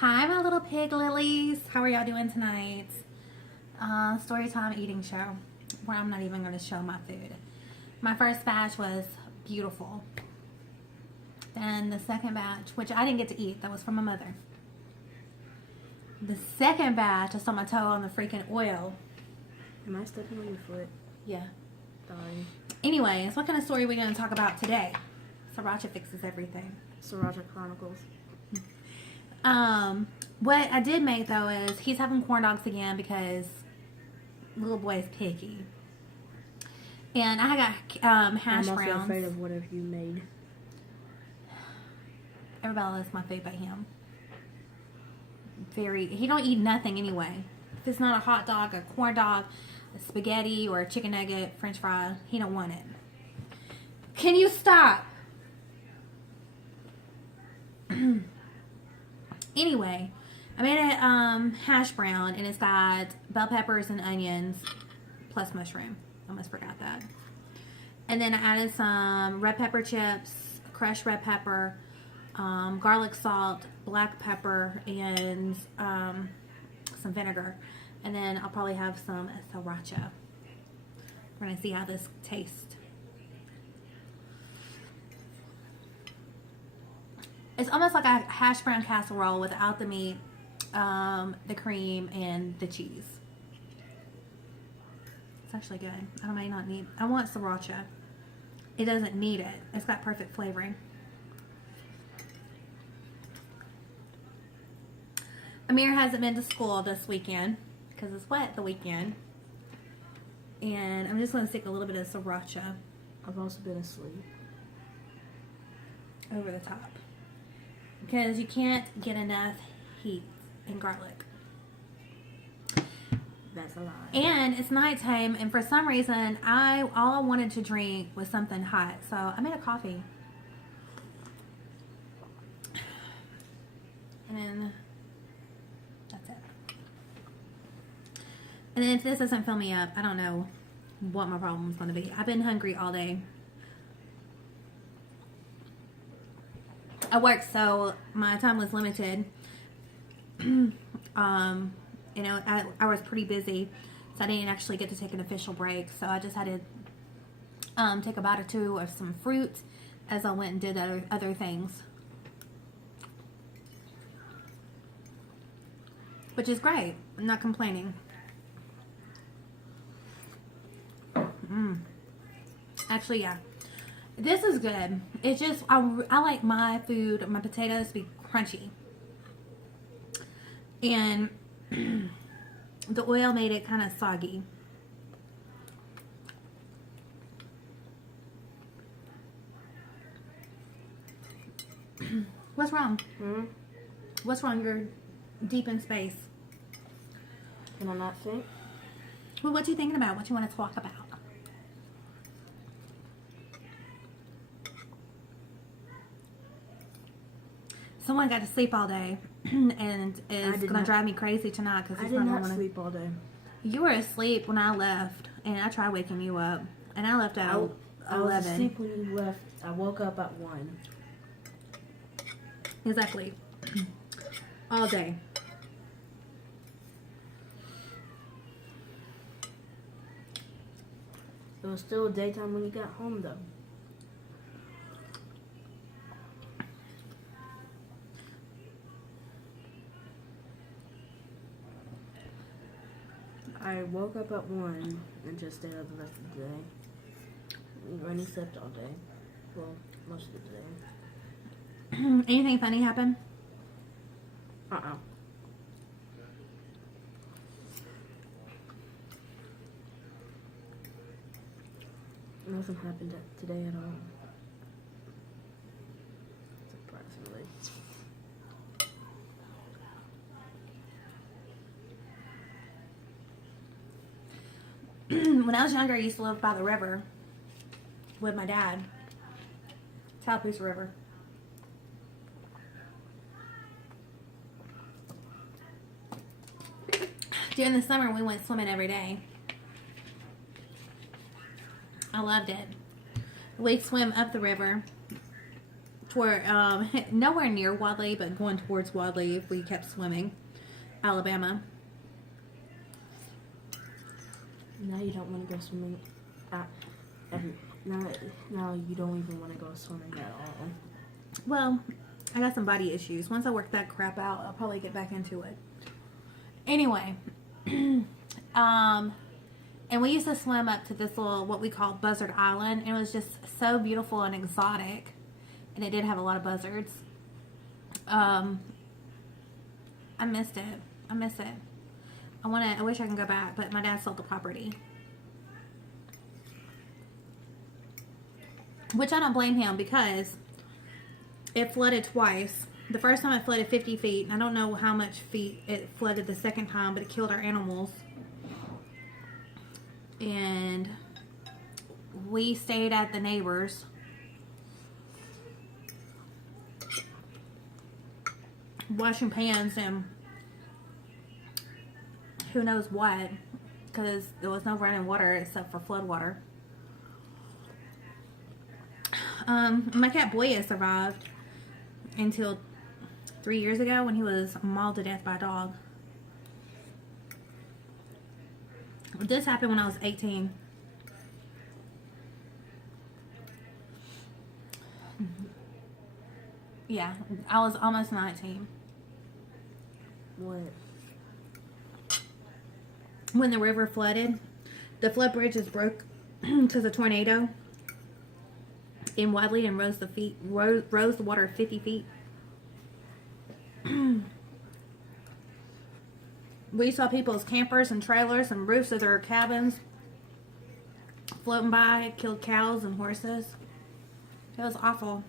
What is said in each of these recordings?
Hi, my little pig lilies. How are y'all doing tonight? Story time eating show where I'm not even going to show my food. My first batch was beautiful. Then the second batch, which I didn't get to eat, that was from my mother. The second batch, I saw my toe on the freaking oil. Am I stepping on your foot? Yeah. Sorry. Anyways, what kind of story are we going to talk about today? Sriracha fixes everything. Sriracha Chronicles. What I did make though is he's having corn dogs again because little boy is picky. And I got hash I'm browns. also afraid of whatever you made. Everybody loves my food but him. He don't eat nothing anyway. If it's not a hot dog, a corn dog, a spaghetti, or a chicken nugget, french fry, he don't want it. Can you stop? Anyway, I made a hash brown and it's got bell peppers and onions plus mushroom. I almost forgot that. And then I added some red pepper chips, crushed red pepper, garlic salt, black pepper, and some vinegar. And then I'll probably have some sriracha. We're going to see how this tastes. It's almost like a hash brown casserole without the meat, the cream, and the cheese. It's actually good. I might not need. I want sriracha. It doesn't need it. It's got perfect flavoring. Amir hasn't been to school this weekend because it's wet the weekend, and I'm just going to stick a little bit of sriracha. I've also been asleep. Over the top. Because you can't get enough heat and garlic. That's a lie. And it's nighttime, and for some reason, all I wanted to drink was something hot. So I made a coffee. And then that's it. And then if this doesn't fill me up, I don't know what my problem is going to be. I've been hungry all day. I worked, so my time was limited. You know, I was pretty busy, so I didn't actually get to take an official break. So I just had to take a bite or two of some fruit as I went and did other things, which is great. I'm not complaining. Actually, yeah. This is good. It's just, I like my food, my potatoes to be crunchy. And the oil made it kind of soggy. What's wrong? What's wrong? You're deep in space. Can I not think? Well, what you thinking about? What you want to talk about? Someone got to sleep all day and is going to drive me crazy tonight because I did not sleep all day. You were asleep when I left, and I tried waking you up, and I left at 11. I was asleep when you left. I woke up at 1. Exactly. All day. It was still daytime when you got home, though. I woke up at 1 and just stayed up the rest of the day. Granny slept all day. Well, most of the day. Anything funny happen? Nothing happened today at all. Surprisingly. When I was younger, I used to live by the river with my dad. Tallapoosa River. During the summer, we went swimming every day. I loved it. We'd swim up the river toward nowhere near Wadley, but going towards Wadley if we kept swimming. Alabama. Now you don't want to go swimming. And now you don't even want to go swimming at all. Well, I got some body issues. Once I work that crap out, I'll probably get back into it. Anyway, and we used to swim up to this little, what we call Buzzard Island. And it was just so beautiful and exotic. And it did have a lot of buzzards. I missed it. I miss it. I wish I can go back, but my dad sold the property. Which I don't blame him, because it flooded twice. The first time it flooded 50 feet. I don't know how much feet it flooded the second time, but it killed our animals. And we stayed at the neighbors. Washing pans and who knows what, because there was no running water except for flood water. My cat Boya survived until 3 years ago when he was mauled to death by a dog. This happened when I was 18. Yeah, I was almost 19. What? When the river flooded, the flood bridges broke because of a tornado in Wadley and rose the water 50 feet. We saw people's campers and trailers and roofs of their cabins floating by. It killed cows and horses. It was awful.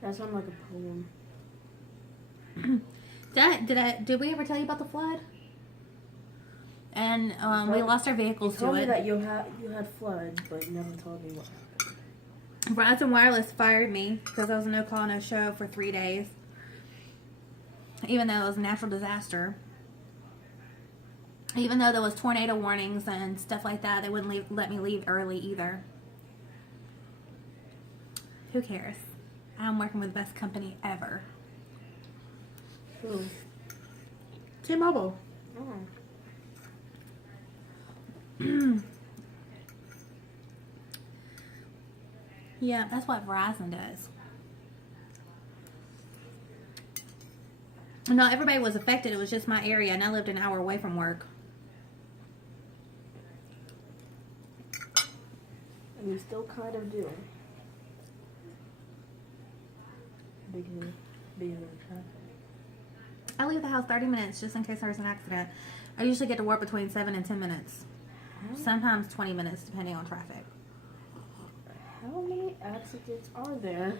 That sounds like a poem. Did we ever tell you about the flood? And we lost our vehicles You told to me it. that you had floods, but you never told me what happened. Verizon Wireless fired me because I was a no call, no show for 3 days. Even though it was a natural disaster. Even though there was tornado warnings and stuff like that, they wouldn't let me leave early either. Who cares? I'm working with the best company ever. Who? T-Mobile. Oh. Yeah, that's what Verizon does. No, everybody was affected. It was just my area, and I lived an hour away from work. And you still kind of do. Because being in traffic. I leave the house 30 minutes just in case there's an accident. I usually get to work between 7 and 10 minutes. Sometimes 20 minutes, depending on traffic. How many accidents are there?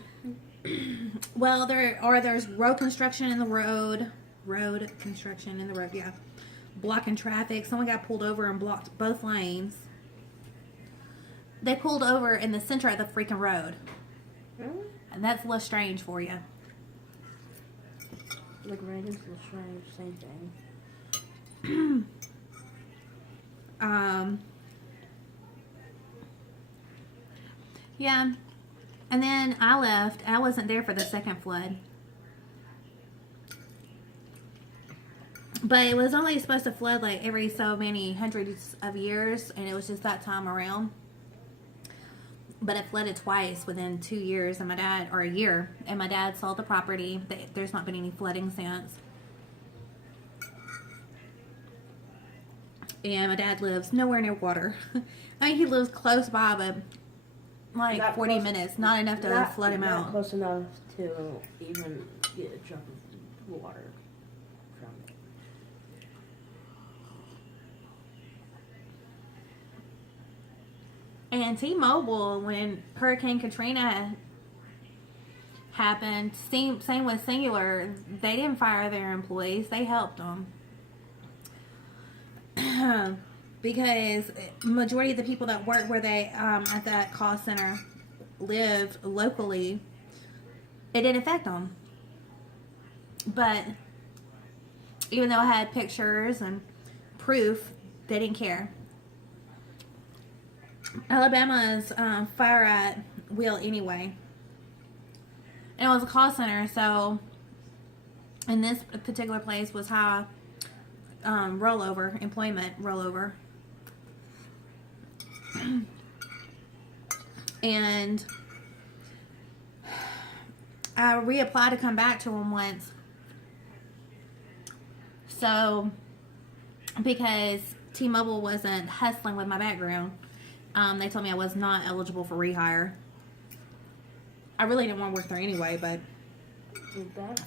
Well, there's road construction in the road. Road construction in the road, yeah. Blocking traffic. Someone got pulled over and blocked both lanes. They pulled over in the center of the freaking road. And that's less strange for you. Like Reagan's strange, same thing. Yeah. And then I left. I wasn't there for the second flood. But it was only supposed to flood like every so many hundreds of years, and it was just that time around. But it flooded twice within 2 years, and a year, and my dad sold the property. There's not been any flooding since. And my dad lives nowhere near water. I mean, he lives close by, but like Not 40 close- minutes, not enough to flood him not out. Close enough to even get a drop of water from it. And T-Mobile, when Hurricane Katrina happened, same with Singular, they didn't fire their employees. They helped them. Because majority of the people that work where they at that call center lived locally, it didn't affect them. But even though I had pictures and proof, they didn't care. Alabama's fire at will anyway. And it was a call center, so in this particular place was high rollover, employment rollover. And I reapplied to come back to them once. So, because T-Mobile wasn't hustling with my background, they told me I was not eligible for rehire. I really didn't want to work there anyway, but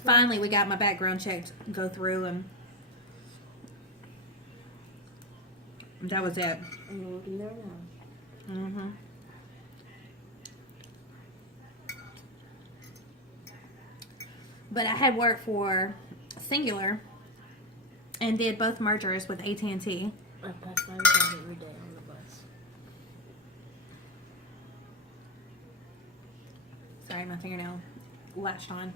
finally we got my background check to go through, and that was it. And you're working there now. Mm-hmm. But I had worked for Singular and did both mergers with AT&T. I pass by your dad every day on the bus. Sorry, my fingernail latched on.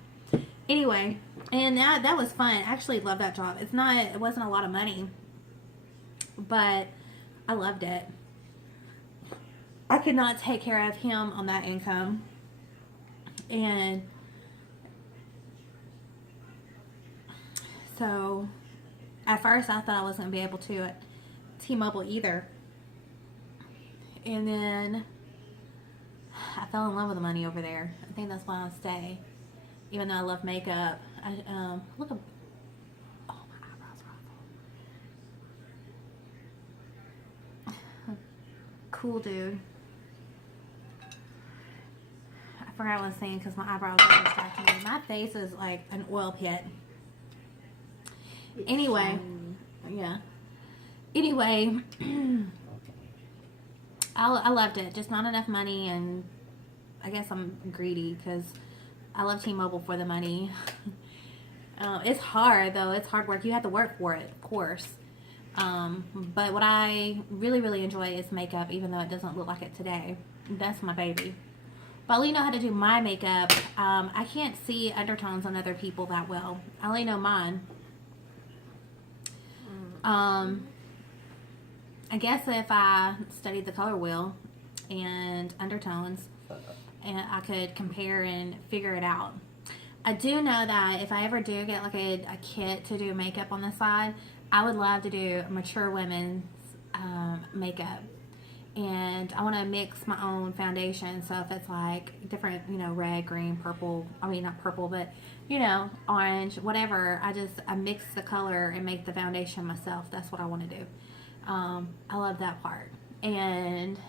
Anyway, and that was fun. I actually loved that job. It wasn't a lot of money, but I loved it. I could not take care of him on that income. And so at first I thought I wasn't going to be able to at T-Mobile either. And then I fell in love with the money over there. I think that's why I stay. Even though I love makeup. Look at, oh, my eyebrows are awful. Cool dude. I forgot what I was saying because my eyebrows are distracting me. My face is like an oil pit. Anyway, yeah. Anyway, I loved it. Just not enough money, and I guess I'm greedy because I love T-Mobile for the money. It's hard though. It's hard work. You have to work for it, of course. But what I really, really enjoy is makeup, even though it doesn't look like it today. That's my baby. But I only know how to do my makeup. I can't see undertones on other people that well. I only know mine. I guess if I studied the color wheel and undertones, and I could compare and figure it out. I do know that if I ever do get like a kit to do makeup on the side, I would love to do mature women's makeup. And I want to mix my own foundation. So if it's like different, red, green, purple, I mean not purple, but orange, whatever, I mix the color and make the foundation myself. That's what I want to do. I love that part. And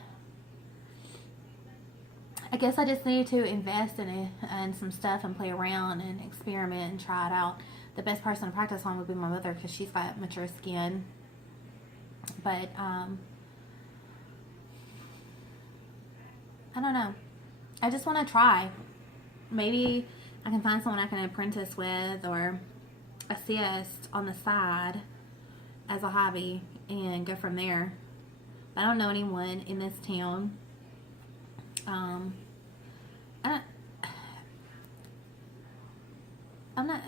I guess I just need to invest in some stuff and play around and experiment and try it out. The best person to practice on would be my mother because she's got mature skin. But I don't know. I just want to try. Maybe I can find someone I can apprentice with or assist on the side as a hobby and go from there. But I don't know anyone in this town.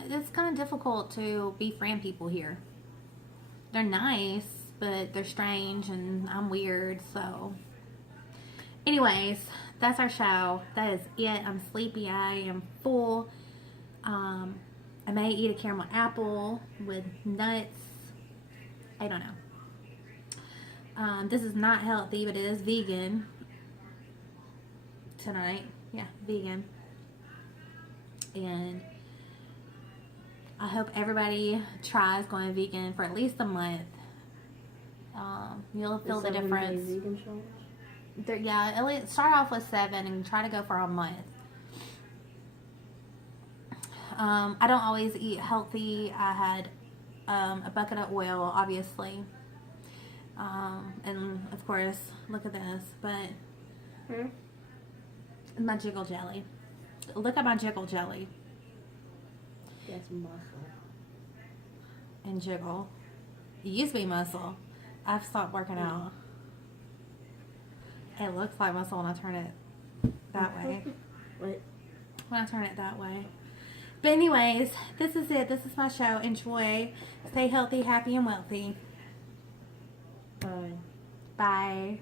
It's kind of difficult to befriend people here. They're nice, but they're strange and I'm weird, so. Anyways, that's our show. That is it. I'm sleepy. I am full. I may eat a caramel apple with nuts. I don't know. This is not healthy, but it is vegan tonight. Yeah, vegan. And I hope everybody tries going vegan for at least a month. You'll feel the difference. Vegan challenge? Yeah, at least start off with 7 and try to go for a month. I don't always eat healthy. I had a bucket of oil, obviously. And of course, look at this. But my jiggle jelly. Look at my jiggle jelly. That's muscle. And jiggle. It used to be muscle. I've stopped working out. It looks like muscle when I turn it that way. What? When I turn it that way. But anyways, this is it. This is my show. Enjoy. Stay healthy, happy, and wealthy. Bye. Bye.